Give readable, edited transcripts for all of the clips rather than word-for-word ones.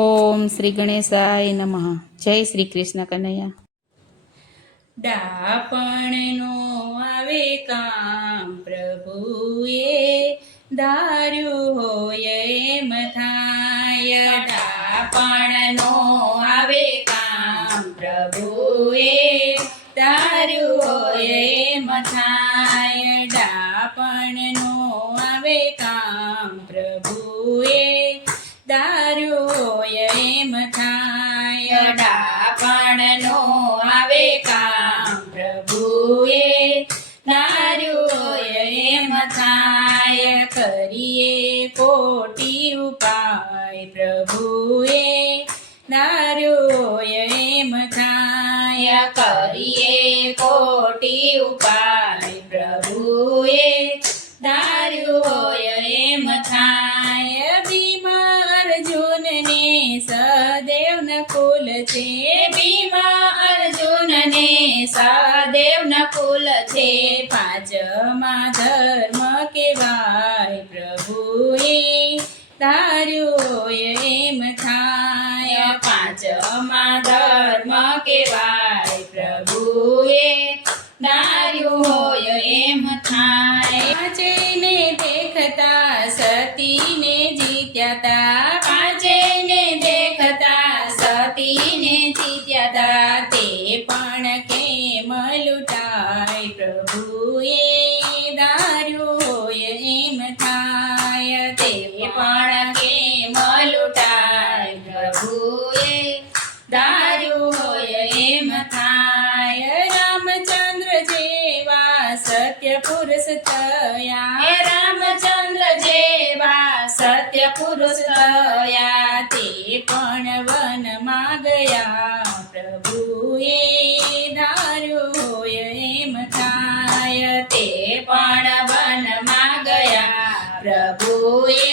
ઓમ શ્રી ગણેશાય નમઃ. જય શ્રી કૃષ્ણ કનૈયા. ડાપણનો આવે કામ પ્રભુએ ધાર્યું હોય એમ થાય. ડાપણનો આવે કામ પ્રભુએ ધાર્યું હોય એમ થાય. ડાપણનો આવે કામ પ્રભુએ ધાર્યું હોય એમ થાય. ડાપણનો આવે કામ પ્રભુએ ધાર્યું હોય એમ થાય. કરીએ કોટી ઉપાય પ્રભુએ ધાર્યું હોય એમ થાય. કરીએ કોટી ઉપાય પ્રભુએ ધાર્યું હોય એમ થાય. ભીમા અર્જુનને સદેવ નકુલ છે. ભીમા અર્જુનને સદેવ નકુલ છે. પાંચમા ધર્મ કેવાય પ્રભુએ ધાર્યું હોય એમ થાય. પાંચમા ધર્મ કેવાય પ્રભુએ ધાર્યું હોય એમ થાય. પાંચેયને દેખતા સતીને જીત્યા તા. પાંચેયને દેખતા સતીને જીત્યા તા. તે પણ કેમ લૂંટાય પ્રભુએ ધાર્યું હોય એમ થાય. તે પણ કેમ લૂંટાય પ્રભુએ ધાર્યું હોય એમ થાય. રામચંદ્ર જેવા સત્ય પુરુષ થયા. રામચંદ્ર જેવા સત્ય પુરુષ થયા. તે પણ વનમાં ગયા પ્રભુએ ધાર્યું હોય એમ થાય. તે પણ વનમાં ગયા પ્રભુએ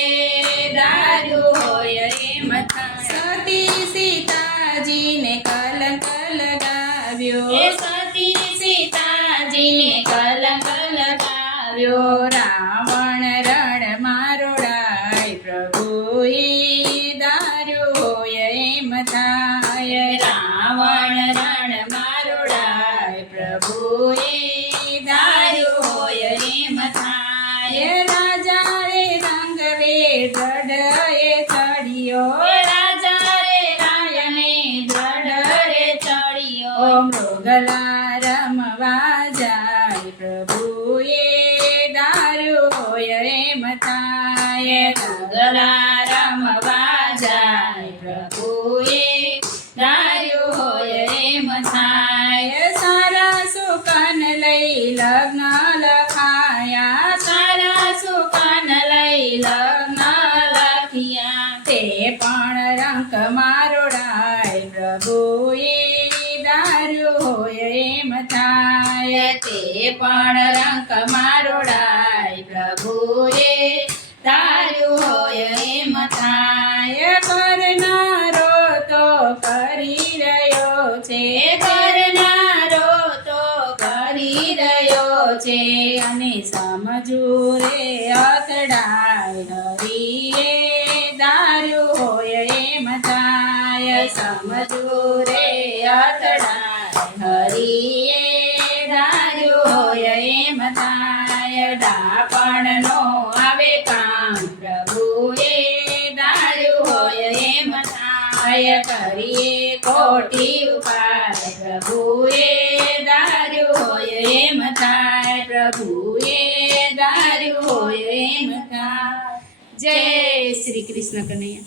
ધાર્યું હોય એમ થાય. સતી સીતાજીને કલંક લગાવ્યો. સતી સીતાજીને કલંક લગાવ્યો. રાવણ રણમાં રોડાય પ્રભુએ ધાર્યું હોય એમ થાય. રાવણ રણમાં રોડાય પ્રભુએ ધાર્યું હોય એમ થાય. રાજા રે રંગવે દ્રઢ એ ચડ્યો. રાજા રે રાયને દ્રઢ રે ચડ્યો. મૃગલા રમવા જાય પ્રભુએ ધાર્યું હોય એમ થાય. મૃગલા રમવા જાય પ્રભુએ ધાર્યું હોય એમ થાય. સારા સુકન લઈ લગ્ન લખાયા. સારા સુકન લઈ લગ્ન લખ્યા. તે પણ રંક મારોડાય પ્રભુએ ધાર્યું હોય એમ થાય. તે પણ રંક મારોડાય પ્રભુએ ધાર્યું હોય એમ થાય. કરનારો તો કરી રહ્યો છે. કરનારો તો કરી રહ્યો છે. અને સમજુ રે અથડાય હરીએ ધાર્યું હોય એમ થાય. સમજુ રે અથડાય હરીએ ધાર્યું હોય એમ થાય. ડાપણનો આવે કામ પ્રભુએ ધાર્યું હોય એમ થાય. કરીએ કોટી ઉપાય પ્રભુએ ધાર્યું હોય એમ થાય. પ્રભુએ ધાર્યું હોય એમ થાય. જય શ્રી કૃષ્ણ કનૈયા.